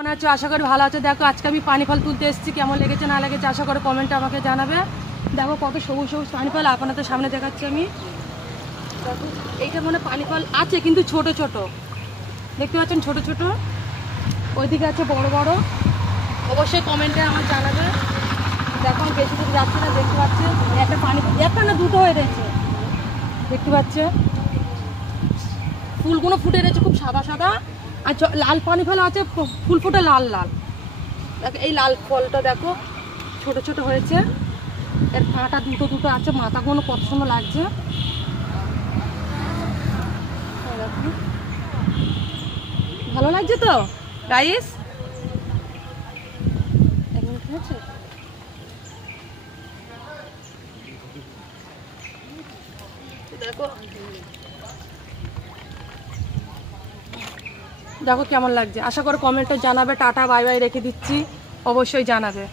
মনে হচ্ছে আশা করি ভালো আছে। দেখো আজকে আমি পানি ফল তুলতে এসেছি, কেমন লেগেছে না লেগেছে আশা করি কমেন্টে আমাকে জানাবে। দেখো কত সবুজ সবুজ পানি ফল আপনাদের সামনে দেখাচ্ছি আমি। দেখো এইটা মনে পানি ফল আছে কিন্তু ছোট ছোট, দেখতে পাচ্ছেন ছোট ছোট, ওইদিকে আছে বড় বড়। অবশ্যই কমেন্টে আমার জানাবে। দেখো আমি বেশি দূর যাচ্ছি না, দেখতে পাচ্ছেন একটা পানি একটা না দুটো হয়ে রয়েছে, দেখতে পাচ্ছে ফুলগুলো ফুটে রয়েছে খুব সাদা সাদা, আর লাল পানি ফল আছে ফুল ফুটে লাল লাল। দেখো এই লাল ফলটা দেখো ছোট ছোট হয়েছে, এর কাঁটা দুটো দুটো আছে, মাথাগুলো কত সুন্দর লাগছে। ভালো লাগছে তো গাইস? দেখো দেখো কেমন লাগছে আশা করি কমেন্টে জানাবে। টাটা বাই বাই রেখে দিচ্ছি, অবশ্যই জানাবে।